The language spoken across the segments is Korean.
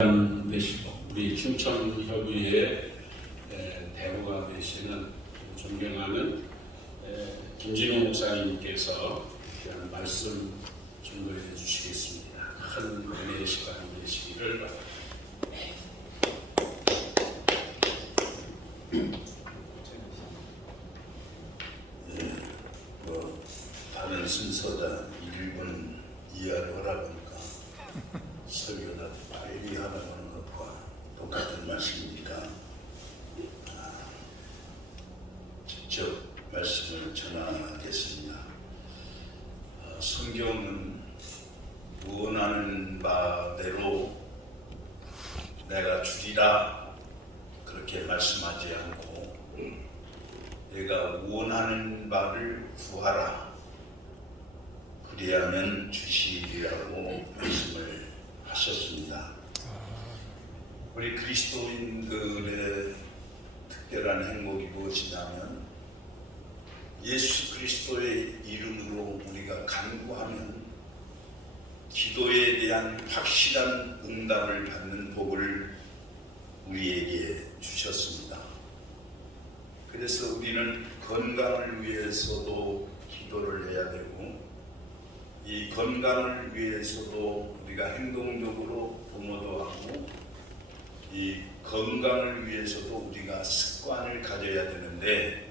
되시고 우리 춘천협의회 대우가 되시는 존경하는 김진호 목사님께서 귀한 말씀 증거해 주시겠습니다. 큰 은혜의 시간이 되시기를 바랍니다. 다른 순서다 1분 이하로 하라니까 설교다 빨리 하라고 하는 것과 똑같은 말씀이니까 직접 말씀을 전하겠습니다. 성경은 원하는 바대로 내가 주리라 그렇게 말씀하지 않고 내가 원하는 바를 구하라 그리하면 주시리라고 말씀을 하셨습니다. 우리 그리스도인들의 특별한 행복이 무엇이냐면 예수 그리스도의 이름으로 우리가 간구하면 기도에 대한 확실한 응답을 받는 복을 우리에게 주셨습니다. 그래서 우리는 건강을 위해서도 기도를 해야 되고 이 건강을 위해서도 우리가 행동적으로 부모도 하고 이 건강을 위해서도 우리가 습관을 가져야 되는데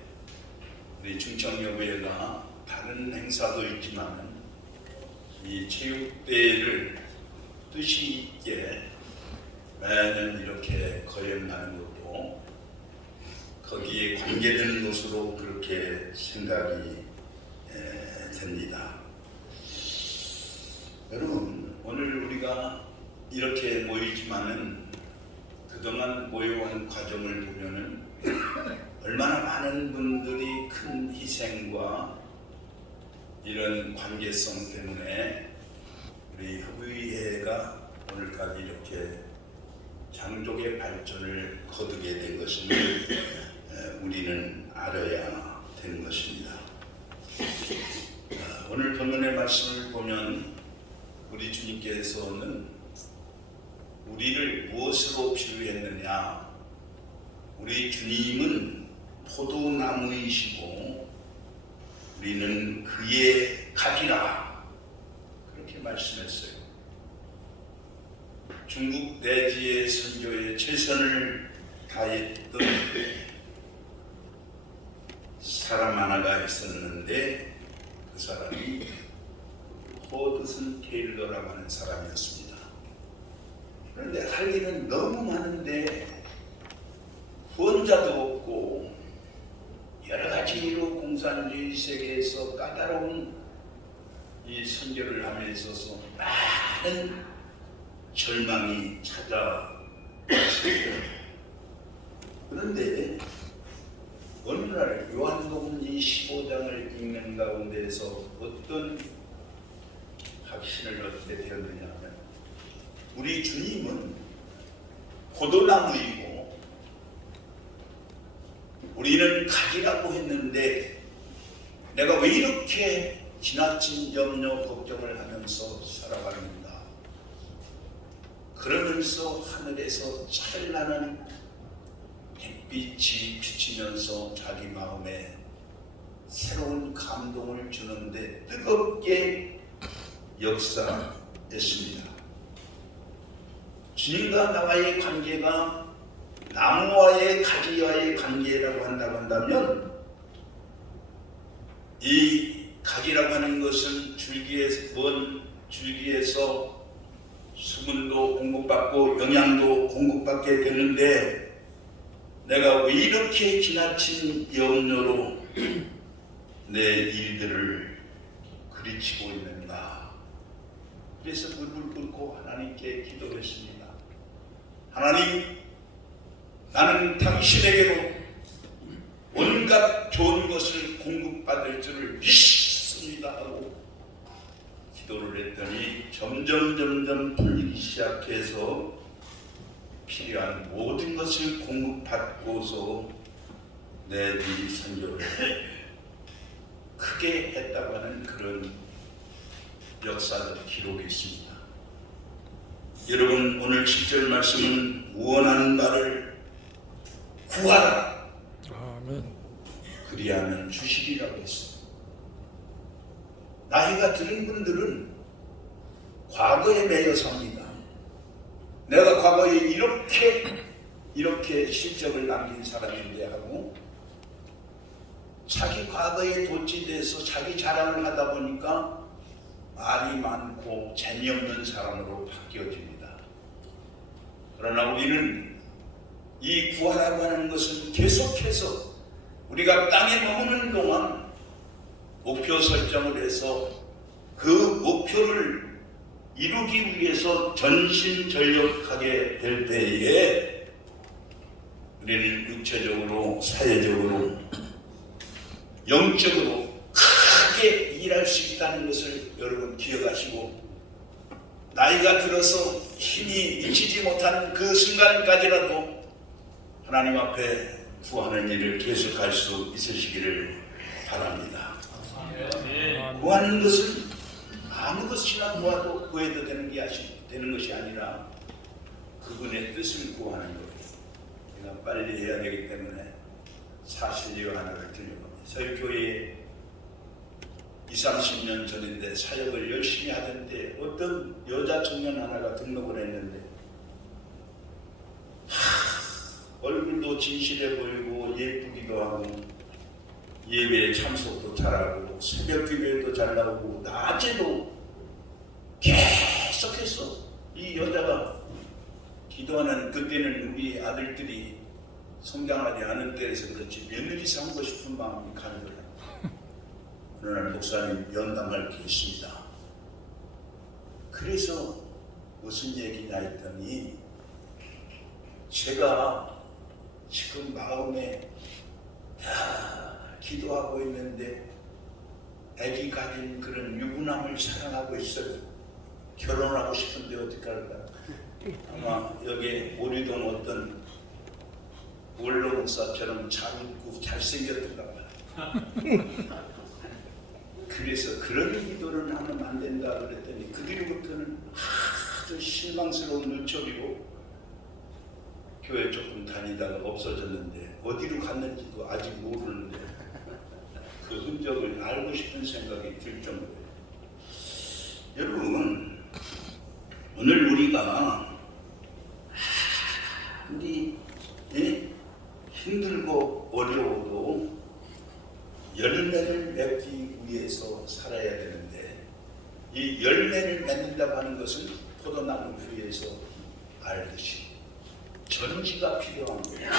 우리 춘천협의회가 다른 행사도 있지만 이 체육대회를 뜻이 있게 매년 이렇게 거행하는 것도 거기에 관계되는 것으로 그렇게 생각이 됩니다. 여러분, 오늘 우리가 이렇게 모이지만은 그동안 모여온 과정을 보면은 얼마나 많은 분들이 큰 희생과 이런 관계성 때문에 우리 협의회가 오늘까지 이렇게 장족의 발전을 거두게 된 것을 우리는 알아야 되는 것입니다. 오늘 본문의 말씀을 보면 우리 주님께서는 우리를 무엇으로 비유했느냐? 우리 주님은 포도나무이시고 우리는 그의 가지라 그렇게 말씀했어요. 중국 내지의 선교에 최선을 다했던 사람 하나가 있었는데 그 사람이 허드슨 테일러라고 하는 사람이었습니다. 그런데 할 일은 너무 많은데 후원자도 없고 여러 가지로 공산주의 세계에서 까다로운 이 선교를 함에 있어서 많은 절망이 찾아왔습니다. 그런데 어느 날 요한복음 15장을 읽는 가운데에서 어떤 확신을 얻게 되었느냐 하면 우리 주님은 포도나무이고 우리는 가지라고 했는데 내가 왜 이렇게 지나친 염려 걱정을 하면서 살아가는가 그러면서 하늘에서 찬란한 햇빛이 비치면서 자기 마음에 새로운 감동을 주는데 뜨겁게 역사했습니다. 주님과 나와의 관계가 나무와의 가지와의 관계라고 한다면 이 가지라고 하는 것은 먼 줄기에서 수분도 공급받고 영양도 공급받게 되는데 내가 왜 이렇게 지나친 염려로 내 일들을 그리치고 있는가. 그래서 무릎을 꿇고 하나님께 기도했습니다. 하나님, 나는 당신에게로 온갖 좋은 것을 공급받을 줄을 믿습니다 하고 기도를 했더니 점점 풀리기 시작해서 필요한 모든 것을 공급받고서 내 일 선교를 크게 했다고 하는 그런 역사적 기록이 있습니다. 여러분 오늘 7절 말씀은 원하는 바를 구하라. 아멘. 그리하면 주시리라고 했습니다. 나이가 들은 분들은 과거에 매여 삽니다. 내가 과거에 이렇게 실적을 남긴 사람인데 하고 자기 과거에 도취돼서 자기 자랑을 하다 보니까 말이 많고 재미없는 사람으로 바뀌어집니다. 그러나 우리는 이 구하라고 하는 것은 계속해서 우리가 땅에 머무는 동안 목표 설정을 해서 그 목표를 이루기 위해서 전심전력하게 될 때에 우리는 육체적으로, 사회적으로, 영적으로 크게 일할 수 있다는 것을 여러분 기억하시고, 나이가 들어서 힘이 미치지 못하는 그 순간까지라도 하나님 앞에 구하는 일을 계속할 수 있으시기를 바랍니다. 구하는 것은 아무 것이나 구해도 되는 것이 아니라 그분의 뜻을 구하는 거예요. 제가 빨리 해야 되기 때문에 사실요 하나를 들려봅니다. 저희 교회에 20-30년 전인데 사역을 열심히 하던데 어떤 여자 청년 하나가 등록을 했는데 얼굴도 진실해 보이고 예쁘기도 하고 예배에 참석도 잘하고 새벽 기도에도 잘 나오고 낮에도 계속해서 이 여자가 기도하는, 그때는 우리 아들들이 성장하지 않은 때에서 그렇지 며느리 삼고 싶은 마음이 가는 거예요. 어느 날 목사님 연담할 게 있습니다. 그래서 무슨 얘기냐 했더니 제가 지금 마음에 기도하고 있는데 애기 가진 그런 유부남을 사랑하고 있어요. 결혼하고 싶은데 어떡할까? 아마 여기 오리동 어떤 원로 목사처럼 잘 웃고 잘생겼던가 봐요. 그래서 그런 기도를 하면 안 된다 그랬더니 그 뒤로부터는 아주 실망스러운 눈초리로 교회 조금 다니다가 없어졌는데 어디로 갔는지도 아직 모르는데 그 흔적을 알고 싶은 생각이 들 정도예요. 여러분, 오늘 우리가 아무리 힘들고 어려워도 열매를 맺기 위해서 살아야 되는데 이 열매를 맺는다고 하는 것은 포도나무 위에서 알듯이 전지가 필요한 거예요.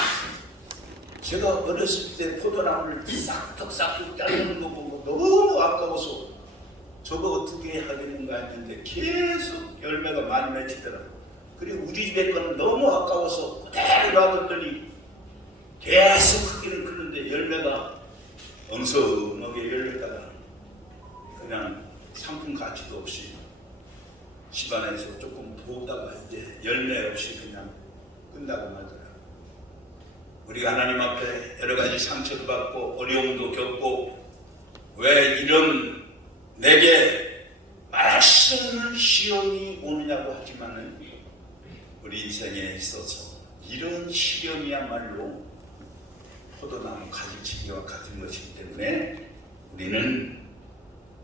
제가 어렸을 때 포도나무를 싹둑싹둑 자르는 거 보고 너무 아까워서 저거 어떻게 하겠는가 했는데 계속 열매가 많이 맺히더라고요. 그리고 우리 집에 거는 너무 아까워서 그대로 놔뒀더니 계속 크기는 크는데 열매가 엉성하게 열렸다가 그냥 상품 가치도 없이 집안에서 조금 보다가 이제 열매 없이 그냥 끝나고 말더라고요. 우리가 하나님 앞에 여러 가지 상처도 받고 어려움도 겪고 왜 이런 내게 말씀을 시험이 오느냐고 하지만은 우리 인생에 있어서 이런 시험이야말로 포도나무 가지치기와 같은 것이기 때문에 우리는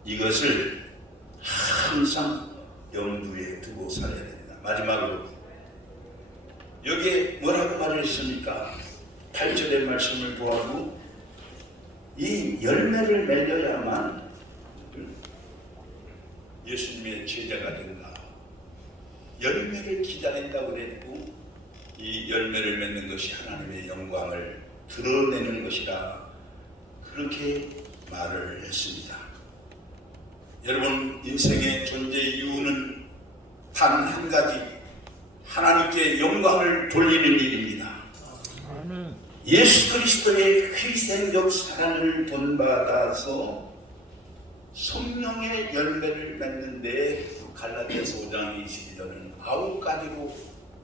이것을 항상 염두에 두고 살아야 됩니다. 마지막으로 여기에 뭐라고 말했습니까? 8절의 말씀을 보아도 이 열매를 맺어야만 예수님의 제자가 된다. 열매를 기다린다고 그랬고 이 열매를 맺는 것이 하나님의 영광을 드러내는 것이라 그렇게 말을 했습니다. 여러분, 인생의 존재 이유는 단 한 가지, 하나님께 영광을 돌리는 일입니다. 아멘. 예수 그리스도의 희생적 사랑을 본받아서 성령의 열매를 맺는데 갈라디아서 5장 22절은 9가지로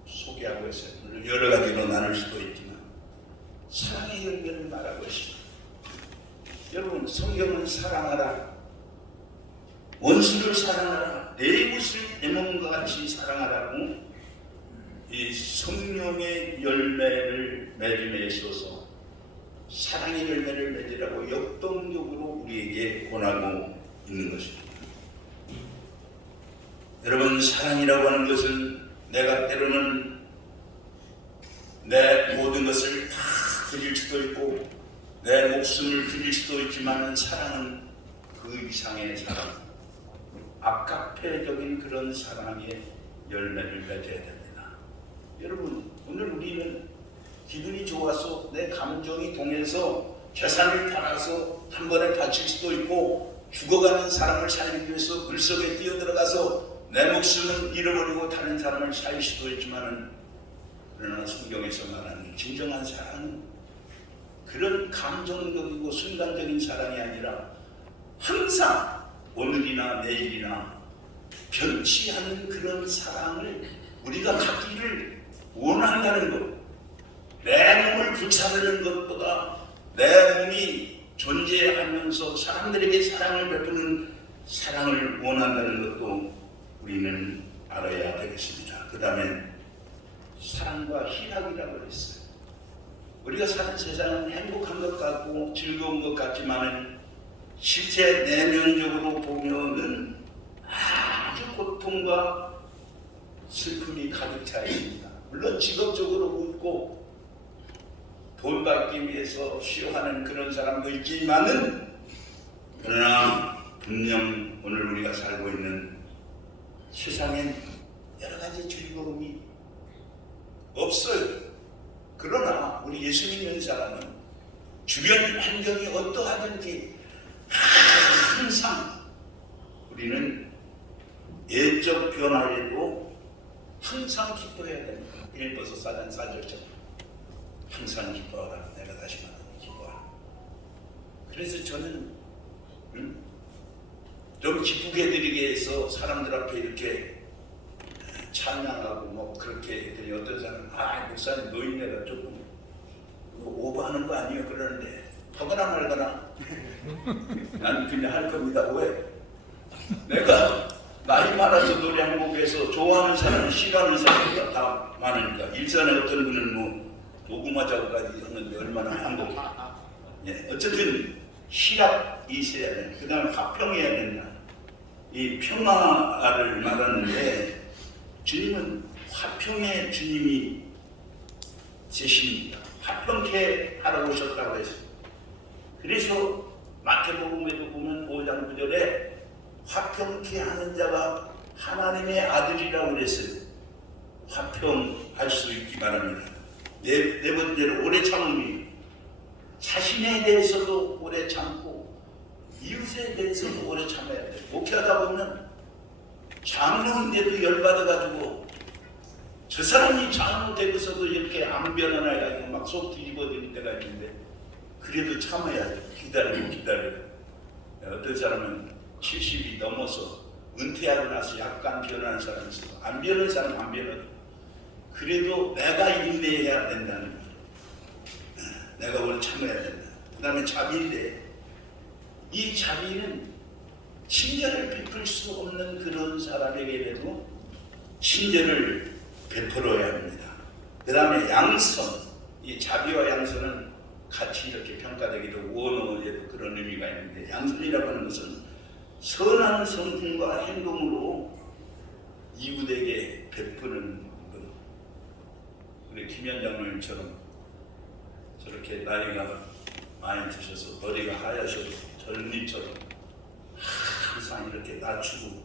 소개하고 있어요. 물론 여러 가지로 나눌 수도 있지만 사랑의 열매를 말하고 있습니다. 여러분, 성경은 사랑하라, 원수를 사랑하라, 내 이웃을 내 몸과 같이 사랑하라고 이 성령의 열매를 맺음에 있어서 사랑의 열매를 맺으라고 역동적으로 우리에게 권하고 있는 것입니다. 여러분, 사랑이라고 하는 것은 내가 때로는 내 모든 것을 다 드릴 수도 있고 내 목숨을 드릴 수도 있지만 사랑은 그 이상의 사랑, 아카페적인 그런 사랑의 열매를 맺어야 됩니다. 여러분, 오늘 우리는 기분이 좋아서 내 감정이 동해서 재산을 팔아서 한 번에 바칠 수도 있고 죽어가는 사람을 살리기 위해서 물속에 뛰어들어가서 내 목숨을 잃어버리고 다른 사람을 살릴 수도 있지만, 그러나 성경에서 말하는 진정한 사랑은 그런 감정적이고 순간적인 사랑이 아니라 항상 오늘이나 내일이나 변치 않는 그런 사랑을 우리가 갖기를 원한다는 것. 내 몸을 불사르는 것보다 내 몸이 존재하면서 사람들에게 사랑을 베푸는 사랑을 원한다는 것도 우리는 알아야 되겠습니다. 그 다음에 사랑과 희락이라고 했어요. 우리가 사는 세상은 행복한 것 같고 즐거운 것 같지만 실제 내면적으로 보면은 아주 고통과 슬픔이 가득 차 있습니다. 물론 직업적으로 웃고 돈 받기 위해서 싫어하는 그런 사람도 있지만은, 그러나 분명 오늘 우리가 살고 있는 세상엔 여러 가지 즐거움이 없어요. 그러나 우리 예수 믿는 사람은 주변 환경이 어떠하든지 항상 우리는 예적 변화에도 항상 기뻐해야 됩니다. 빌립보서 4장 4절처럼 항상 기뻐하라. 내가 다시 말하는 기뻐하라. 그래서 저는 좀 기쁘게 해드리기 위해서 사람들 앞에 이렇게 찬양하고 뭐 그렇게 했더니 어떤 사람은 목사님 노인네가 조금 오버하는 거 아니에요? 그러는데 하거나 말거나 나는 그냥 할 겁니다. 왜? 내가 나이 많아서 노래 한 곡에서 좋아하는 사람, 싫어하는 사람이 다 많으니까. 일산에 어떤 분은 뭐 녹음하 자고까지 하는데 얼마나 한곡. 예, 어쨌든 희락이 있어야 돼. 그 다음에 화평해야 된다. 이 평화를 말하는데 주님은 화평의 주님이 되십니다. 화평케 하라고 오셨다고 했습니다. 그래서 마태복음에도 보면 5장 9절에 화평케 하는 자가 하나님의 아들이라고 그랬어요. 화평할 수 있기 바랍니다. 네 번째로 오래 참음이, 자신에 대해서도 오래 참고 이웃에 대해서도 오래 참아야 돼요. 목회하다 보면 장로인데도 열받아가지고 저 사람이 장로 되고서도 이렇게 안 변하나가지고 막 속 뒤집어질 때가 있는데 그래도 참아야 돼. 기다리고 어떤 사람은 70이 넘어서 은퇴하고 나서 약간 변하는 사람이 있어. 안 변하는 사람은 안 변하고 그래도 내가 인내해야 된다는 거예요. 내가 오늘 참아야 된다. 그 다음에 자비인데 이 자비는 친절을 베풀 수 없는 그런 사람에게라도 친절을 베풀어야 합니다. 그 다음에 양선, 이 자비와 양선은 같이 이렇게 평가되기도 원어에도 그런 의미가 있는데, 양선이라고 하는 것은 선한 성품과 행동으로 이웃에게 베푸는 것. 우리 김현 장로님처럼 저렇게 나이가 많이 드셔서 머리가 하얗셔도 젊은이처럼 항상 이렇게 낮추고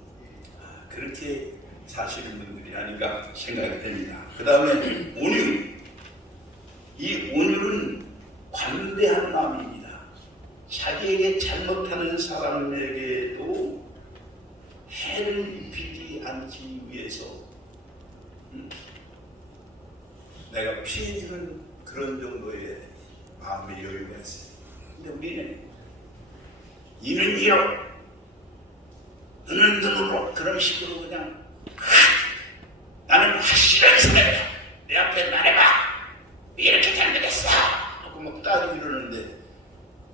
그렇게 사시는 분들이 아닌가 생각이 됩니다. 그 다음에 온유. 이 온유는 관대한 마음입니다. 자기에게 잘못하는 사람에게도 해를 입히지 않기 위해서 내가 피해주는 그런 정도의 마음의 여유가 있어요. 근데 우리는 이는 이요 너는 눈으로 그런 식으로 그냥 나는 확실한 사람이야. 내 앞에 말해봐. 이렇게 잘못했어. 하고 막 따지고 이러는데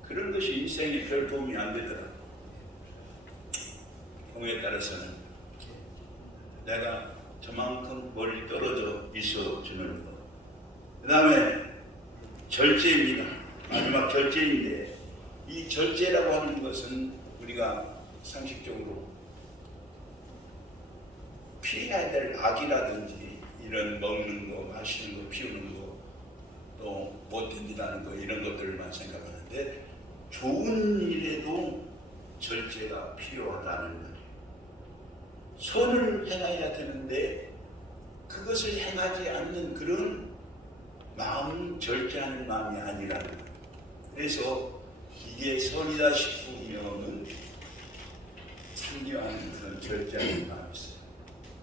그런 것이 인생에 별 도움이 안 되더라고. 경우에 따라서는 내가 저만큼 멀리 떨어져 있어 주는 것. 그 다음에 절제입니다. 마지막 절제인데, 이 절제라고 하는 것은 우리가 상식적으로 피해야 될 악이라든지 이런 먹는 거, 마시는 거, 피우는 거, 또 못 견디다는 거, 이런 것들만 생각하는데, 좋은 일에도 절제가 필요하다는 거예요. 선을 행해야 되는데 그것을 행하지 않는 그런 마음, 절제하는 마음이 아니라는 거예요. 그래서 이게 선이다 싶으면은 참여하는 그런 절제하는 마음이 있어요.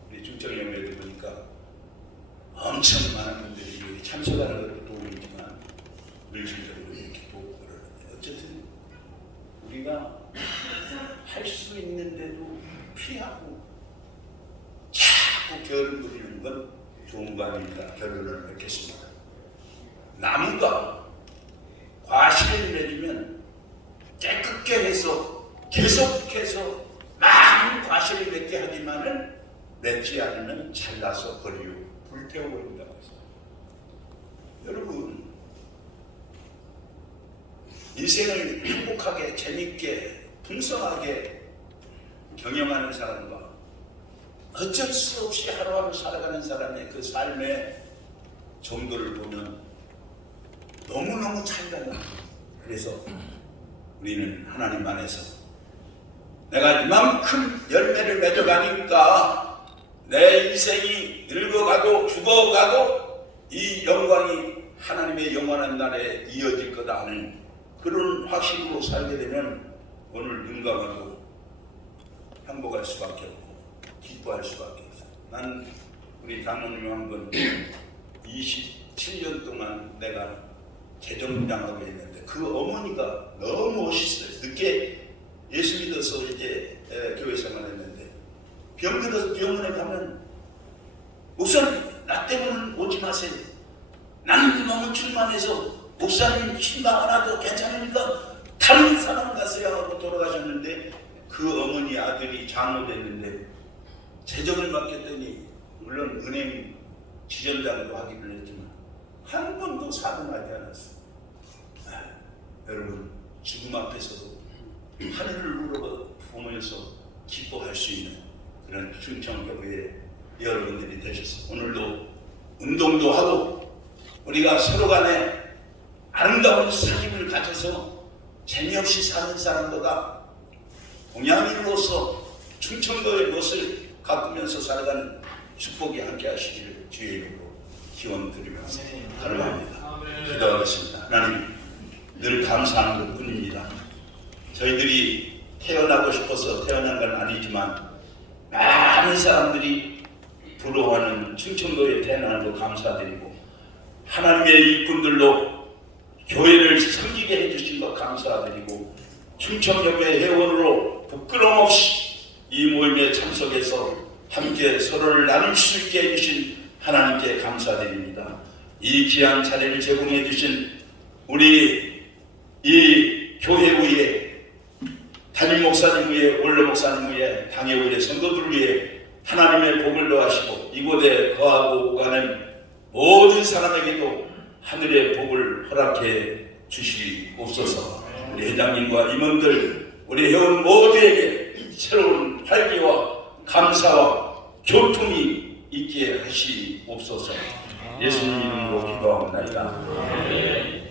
우리 중청예배도 보니까 엄청 많은 분들이 여기 참석하는 것도 도움이지만 물질적으로 이렇게 보고 그러는데, 어쨌든 우리가 할 수 있는데도 피하고 자꾸 결을 부리는 건 좋은 거 아닙니다. 결론을 맺겠습니다. 나무가 과실을 맺으면 깨끗게 해서 계속해서 많은 과실을 맺게 하지만은 맺지 않으면 잘라서 버리고 불태워버린다고 했어요. 여러분, 인생을 행복하게, 재밌게, 풍성하게 경영하는 사람과 어쩔 수 없이 하루하루 살아가는 사람의 그 삶의 정도를 보면 너무너무 차이가 나요. 그래서 우리는 하나님 안에서 내가 이만큼 열매를 맺어가니까 내 인생이 늙어가도 죽어가도 이 영광이 하나님의 영원한 날에 이어질 거다 하는 그런 확신으로 살게 되면 오늘 눈 감아도 행복할 수밖에 없고 기뻐할 수밖에 없어요. 난 우리 장로님이 한번 27년 동안 내가 재정부장하고 있는데 그 어머니가 너무 멋있어요. 늦게 예수 믿어서 이제 교회 생활했는데 병들어서 병원에 가면 목사님 나 때문에 오지 마세요. 나는 너무 충만해서 목사님 신방 하나도 괜찮으니까 다른 사람 가세요 하고 돌아가셨는데, 그 어머니 아들이 장로 됐는데 재정을 맡겼더니 물론 은행 지점장으로 하기를 했지만 한 번도 사고나지 않았어요. 여러분, 죽음 앞에서도 하늘을 우러보면서 기뻐할 수 있는 그런 충청교회의 여러분들이 되셔서 오늘도 운동도 하고 우리가 서로 간에 아름다운 삶을 가져서 재미없이 사는 사람보다 동양인으로서 충청도의 멋을 가꾸면서 살아가는 축복이 함께 하시기를 주의 이름으로 기원드리면서 기도합니다. 기도하겠습니다. 하나님, 늘 감사하는 것 뿐입니다. 저희들이 태어나고 싶어서 태어난 건 아니지만 많은 사람들이 부러워하는 충청도에 태어나는 것 감사드리고, 하나님의 일꾼들로 교회를 섬기게 해주신 것 감사드리고, 충청교회 회원으로 부끄럼 없이 이 모임에 참석해서 함께 서로를 나눌 수 있게 해주신 하나님께 감사드립니다. 이 귀한 자리를 제공해 주신 우리 이 교회 위에 담임 목사님 위에 원로 목사님 위에 당회 위에 성도들 위에 하나님의 복을 더하시고 이곳에 거하고 가는 모든 사람에게도 하늘의 복을 허락해 주시옵소서. 우리 회장님과 임원들, 우리 회원 모두에게 새로운 활기와 감사와 교통이 있게 하시옵소서. 예수님 이름으로 기도합니다.